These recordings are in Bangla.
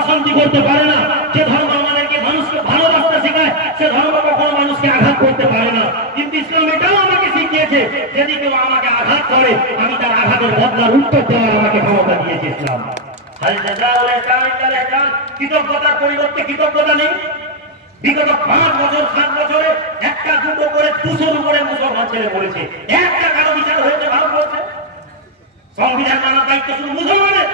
অশান্তি করতে পারে না, যে ধর্ম আমাদেরকে মানুষকে ভালোবাসতে শেখায় সে ধর্ম কখনো মানুষকে আঘাত করতে পারে না। কিন্তু ইসলাম এটাও আমাকে শিখিয়েছে, যদি কেউ আমাকে আঘাত করে আমি তার আঘাতের বদলার উত্তর দেওয়ার আমাকে ক্ষমতা দিয়েছে ইসলাম। কৃতজ্ঞতার পরিবর্তে কৃতজ্ঞতা নেই। বিগত 5 বছর 7 বছরে একটা দুটো করে 200-র উপরে মুসলমান ছেলে মরেছে, একটা কারো বিচার হয়েছে ভারতবর্ষে? সংবিধান মানার দায়িত্ব শুধু মুসলমানের।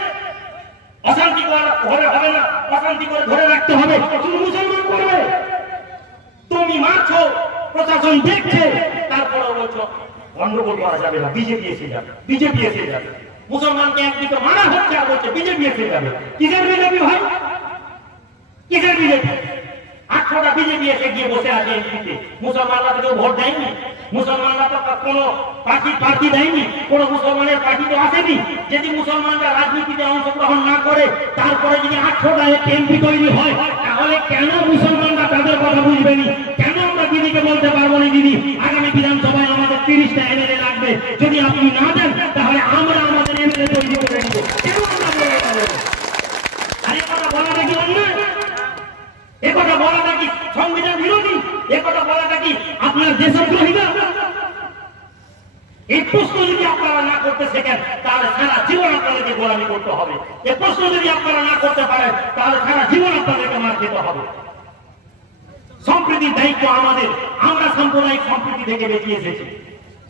অশান্তি হলে হবে না, অশান্তি করে ধরে রাখতে হবে, শুধু মুসলমান করবে। তুমি মারছো, প্রশাসন দেখছে, তারপরে বলছো গন্ডগোল করা যাবে না, বিজেপি এসে যাবে, বিজেপি এসে যাবে। মুসলমানকে একদিকে মারা হচ্ছে আর বলছে বিজেপি এসে যাবে। কিসের বিজেপি ভাই? কিসের বিজেপি? 8টা বিজেপি এসে গিয়ে বসে আছে এমপিতে। মুসলমানরা তো কেউ ভোট দেয়নি, মুসলমানরা তো কোনো পার্টি দেয়নি, কোন মুসলমানের পার্টি তো আসেনি। যদি মুসলমানরা রাজনীতিতে অংশগ্রহণ না করে তারপরে যদি 8টা এমপি তৈরি হয়, তাহলে কেন মুসলমানরা তাদের কথা বুঝবেনি? কেন আমরা দিদিকে বলতে পারবো না দিদি আগামী বিধানসভায় আমাদের 30টা এমএলএ লাগবে, যদি আপনি না দেন তাহলে আমরা আমাদের এমএলএ তৈরি করে দিব? কেন আমরা বলতে পারবো? আরে কথা বলাটা কি অন্যায়? একথা বলাটা কি সংবিধান বিরোধী? একথা বলাটা কি আপনার দেশদ্রোহী না? এই প্রশ্ন যদি আপনারা না করতে শেখেন তাহলে সারা জীবন আপনাদেরকে গোলামি করতে হবে। এই প্রশ্ন যদি আপনারা না করতে পারেন তাহলে সারা জীবন আপনাদেরকে মার খেতে হবে। সম্প্রীতির দায়িত্ব আমাদের, আমরা সাম্প্রদায়িক সম্প্রীতি থেকে বেরিয়ে এসেছি।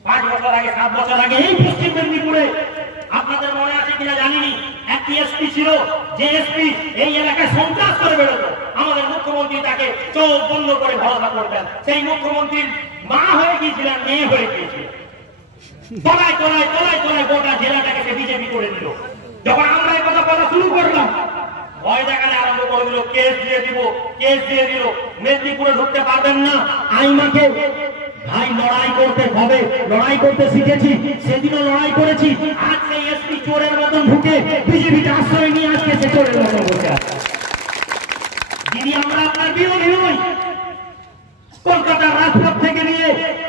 5 বছর আগে 7 বছর আগে এই পশ্চিম মেদিনীপুরে আপনাদের মনে আছে কিনা জানিনি, একটি এসপি ছিল, যে এসপি এই এলাকায় সন্ত্রাস করে বেরোতো। আমাদের মুখ্যমন্ত্রী তাকে চোখ বন্ধ করে ভরসা করতেন। সেই মুখ্যমন্ত্রীর মা হয়ে গিয়েছিলেন, মেয়ে হয়ে গিয়েছিলেন। তলায় তলায় তলায় তলায় গোটা জেলাটাকে সে বিজেপি করে দিল। যখন আমরা এই কথা বলা শুরু করলাম, ভয় দেখালে আরম্ভ করে দিল, কেস দিয়ে দিব, কেস দিয়ে দিল। মেদিনীপুরে ঢুকতে পারবেন না। আইমাকে ভাই লড়াই করতে হবে, লড়াই করতে শিখেছি, সেদিনও লড়াই করেছি। আজ সেই এসপি চোরের মতন ঢুকে বিজেপিতে আশ্রয় নিয়ে আজকে সে চোরের মতন বসে আছে। দিদি আমরা আপনার বিরোধী নই। কলকাতার রাজপথ থেকে নিয়ে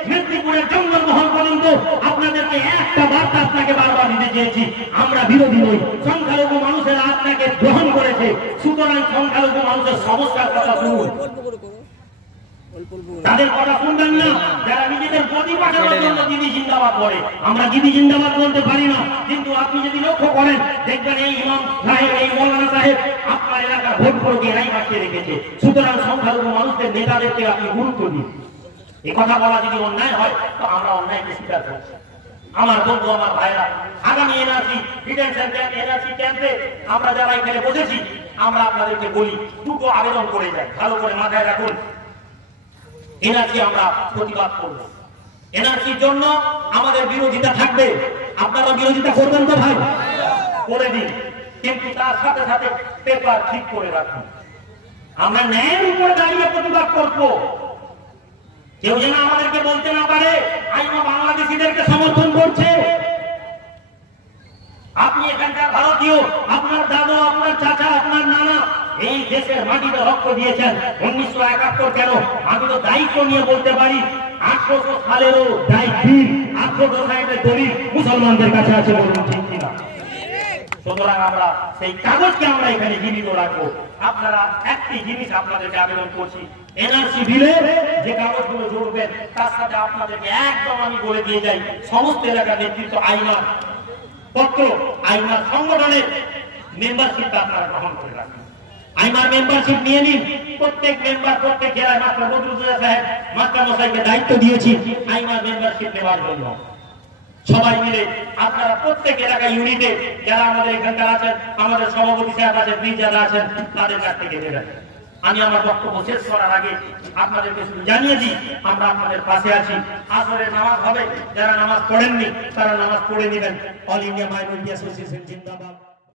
মেদিনীপুরের জঙ্গলমহল পর্যন্ত আপনাদেরকে একটা বার্তা আপনাকে বারবার দিতে চেয়েছি, আমরা বিরোধী নই। সংখ্যালঘু মানুষেরা আপনাকে গ্রহণ করেছে, সুতরাং সংখ্যালঘু মানুষের সমস্যার কথা শুনুন, তাদের কথা শুনবেন না। যারা নিজেদের প্রতি পাঠানোর জন্য দিদি জিন্দাবাদ বলে, আমরা দিদি জিন্দাবাদ বলতে পারি না। কিন্তু আপনি যদি লক্ষ্য করেন দেখবেন এই ইমাম সাহেব, এই মৌলানা সাহেব আপনার এলাকার ভোট করে এরাই বাঁচিয়ে রেখেছে। সুতরাং সংখ্যালঘু মানুষদের নেতাদেরকে আপনি গুরুত্ব দিন। এই কথা বলা যদি অন্যায় হয় তো আমরা অন্যায়কে স্বীকার করছি। আমার বন্ধু, আমার ভাইরা, আগামী এনআরসি ডিটেনশন ক্যাম্প, এনআরসি ক্যাম্পে আমরা যারা এখানে বসেছি, আমরা আপনাদেরকে বলি দুটো আবেদন করে যাই, ভালো করে মাথায় রাখুন। এনআরসি আমরা প্রতিবাদ করব, এনআরসির জন্য আমাদের বিরোধিতা থাকবে। আপনারা বিরোধিতা করবেন তো ভাই? করে দিন, কিন্তু তার সাথে সাথে পেপার ঠিক করে রাখুন। আমরা ন্যায়ের উপরে দাঁড়িয়ে প্রতিবাদ করব। কেউ যেন আমাদেরকে বলতে না পারে আইমা বাংলাদেশিদেরকে সমর্থন করছে। আপনি এখানকার ভারতীয়, আপনার দাদু, আপনার চাচা, আপনার নানা এই দেশের মাটিতে রক্ত দিয়েছেন। 1971 কেন আমি তো দায়িত্ব নিয়ে বলতে পারি 1800 সালেরও দায়িত্ব 1800 সালের দলিল মুসলমানদের কাছে আছে, বলুন ঠিক কিনা? সুতরাং আমরা সেই কাগজকে আমরা এখানে জীবিত রাখবো। আপনারা একটি জিনিস আপনাদেরকে আবেদন করছি, এনআরসি বিলে যে কাগজগুলো জড়বেন তার সাথে আপনাদেরকে একদম আমি বলে দিয়ে যাই, সমস্ত এলাকার নেতৃত্ব আইনার পত্র, আইনার সংগঠনের মেম্বারশিপটা আপনারা গ্রহণ করে রাখবেন। আইনার মেম্বারশিপ নিয়ে নিন। প্রত্যেক মেম্বার, প্রত্যেক জেলায় মাস্টার বদরুজ্জামান সাহেব, মাস্টার মশাইকে দায়িত্ব দিয়েছি আইনার মেম্বারশিপ নেওয়ার জন্য। সবাই মিলে আপনারা প্রত্যেক এলাকায় ইউনিটে যারা আমাদের এখানকার আছেন, আমাদের সভাপতি সাহেব আছেন, যারা আছেন, তাদের কাছ থেকে নেবেন। আমি আমার বক্তব্য শেষ করার আগে আপনাদেরকে শুধু জানিয়ে দিই, আমরা আপনাদের পাশে আছি। আসরের নামাজ হবে, যারা নামাজ পড়েননি তারা নামাজ পড়ে নেবেন। অল ইন্ডিয়া মাইনরিটি অ্যাসোসিয়েশন জিন্দাবাদ।